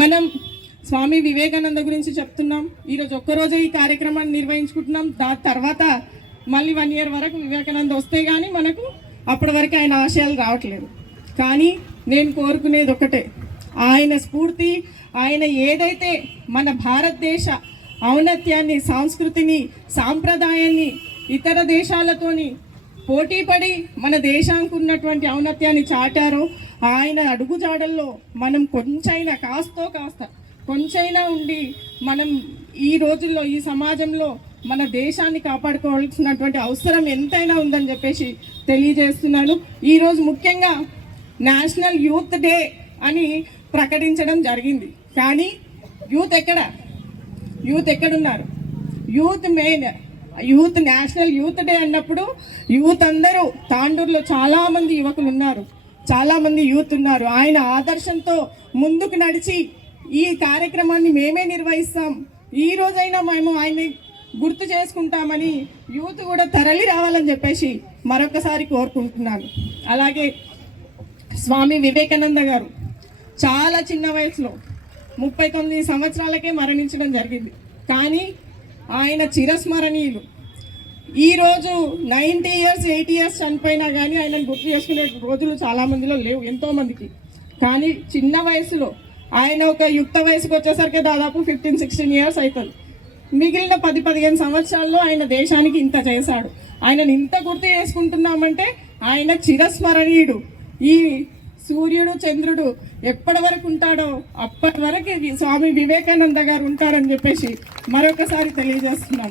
మనం స్వామి వివేకానంద గురించి చెప్తున్నాం. ఈరోజు ఒక్కరోజే ఈ కార్యక్రమాన్ని నిర్వహించుకుంటున్నాం. దాని తర్వాత మళ్ళీ 1 year వరకు వివేకానంద వస్తే కానీ మనకు అప్పటి వరకు ఆయన ఆశయాలు రావట్లేదు. కానీ నేను కోరుకునేది ఒకటే, ఆయన స్ఫూర్తి, ఆయన ఏదైతే మన భారతదేశ ఔన్నత్యాన్ని, సంస్కృతిని, సాంప్రదాయాన్ని ఇతర దేశాలతోని పోటీపడి మన దేశానికి ఉన్నటువంటి ఔన్నత్యాన్ని చాటారో, ఆయన అడుగుజాడల్లో మనం కొంచెమైనా కొంచెమైనా ఉండి మనం ఈ రోజుల్లో ఈ సమాజంలో మన దేశాన్ని కాపాడుకోవాల్సినటువంటి అవసరం ఎంతైనా ఉందని చెప్పేసి తెలియజేస్తున్నాను. ఈరోజు ముఖ్యంగా నేషనల్ యూత్ డే అని ప్రకటించడం జరిగింది. కానీ యూత్ ఎక్కడున్నారు? Youth main, youth national youth day అన్నప్పుడు యూత్ అందరూ తాండూరులో చాలామంది యువకులు ఉన్నారు, చాలామంది యూత్ ఉన్నారు. ఆయన ఆదర్శంతో ముందుకు నడిచి ఈ కార్యక్రమాన్ని మేమే నిర్వహిస్తాం, ఈ రోజైనా మేము ఆయన్ని గుర్తు చేసుకుంటామని యూత్ కూడా తరలి రావాలని చెప్పేసి మరొకసారి కోరుకుంటున్నాను. అలాగే స్వామి వివేకానంద గారు చాలా చిన్న వయసులో 39 సంవత్సరాలకే మరణించడం జరిగింది. కానీ ఆయన చిరస్మరణీయులు. ఈరోజు 90 years 80 years చనిపోయినా కానీ ఆయనను గుర్తు చేసుకునే రోజులు చాలామందిలో లేవు, ఎంతోమందికి. కానీ చిన్న వయసులో ఆయన ఒక యుక్త వయసుకు వచ్చేసరికి దాదాపు 15-16 years అవుతుంది. మిగిలిన 10-15 సంవత్సరాల్లో ఆయన దేశానికి ఇంత చేశాడు. ఆయనను ఇంత గుర్తు చేసుకుంటున్నామంటే ఆయన చిరస్మరణీయుడు. ఈ సూర్యుడు చంద్రుడు ఎప్పటి వరకు ఉంటాడో అప్పటి వరకు స్వామి వివేకానంద గారు ఉంటారని చెప్పేసి మరొకసారి తెలియజేస్తున్నాం.